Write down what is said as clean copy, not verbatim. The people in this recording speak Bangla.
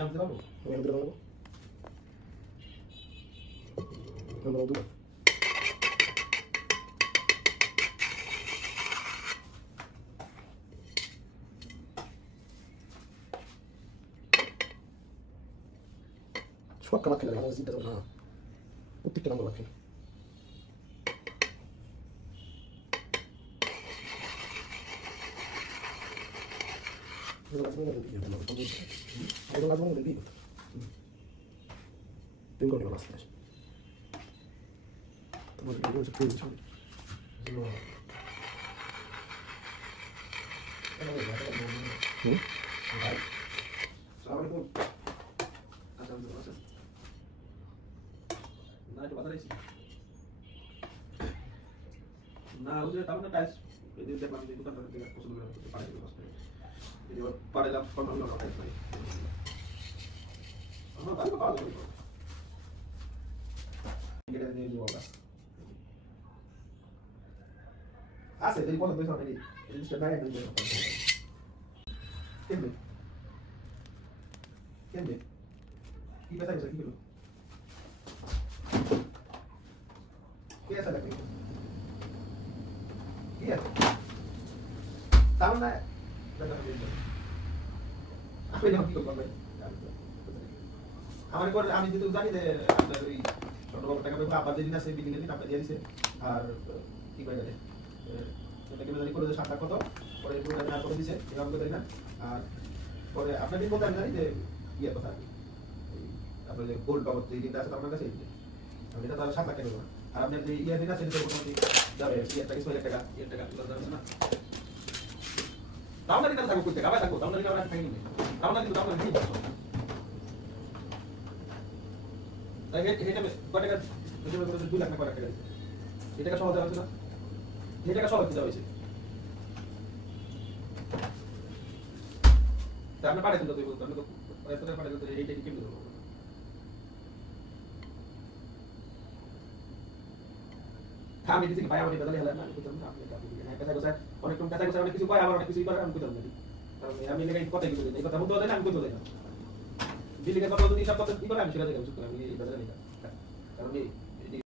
আমি দিলাম আমি এখন দিলাম আমরা দুটো সব কামাত খেলে আমার জিতটা না প্রত্যেকটা নাম্বার রাখেন Tengo que más flash. Tomar el video se puede echar. না ওই যে তাহলে টাইলস এই যে দেখলাম যে দোকানদার থেকে পছন্দ করে করতে পারে কিনা বাসটা এই যে পারে লাভ ফটো হলো টাইলস নাই আমরা তাহলে পাওয়া যাবে এটা নিয়ে যাবো আমরা আছে এই পছন্দ হয়েছে নাকি এই জিনিসটা নাই আমি দেব কেমনে কেমনে কি কথা বলছ কি বলো কি আছে নাকি Iya. Tahu nggak? Apa yang kita buat? আমার পর আমি যেহেতু জানি যে আপনার ওই ছোট বড় টাকা পেয়ে আবার যেদিন আছে বিল্ডিং এর দিন আপনার দিয়ে দিছে আর কি কয় জানে এটাকে জানি করে 7 লাখ কত পরে পুরোটা না করে দিছে এরকম করে না আর পরে আপনার দিন বলতে আমি জানি যে ইয়ে কথা আপনার যে গোল্ড পাবো এই দিনটা আছে আপনার কাছে আমি এটা তাহলে 7 লাখ টাকা আর আপনার যে ইয়ে দিন আছে সেটা মোটামুটি যাবে ইয়ে টাকা 6 লাখ টাকা ইয়ে টাকা যাবে না দাম না থাকবো কই টাকা আবার থাকবো দাম না আমরা খাই নি দাম না কি তাই এটা কত টাকা এটা 2 লাখ না কত টাকা এটা টাকা সহজ আছে না এটা টাকা সহজ দিতে হইছে তা আপনি পাঠাইছেন তো তুই বলতো আমি তো এত টাকা পাঠাইছেন তো এইটা কি কেমনে দেবো আমি দিছি ভাই আমার বদলে হলো না আমি কইতাম না আপনি কথা কথা অনেক কম কথা কথা অনেক কিছু কয় আবার অনেক কিছু করে আমি কইতাম না কারণ আমি লেগে কথা কি বলি এই কথা বলতে দেয় না আমি কইতে দেই না দিলিকে কথা যদি সব কথা কি করে আমি সেটা দেখব আমি এই বদলে নিতাম কারণ এই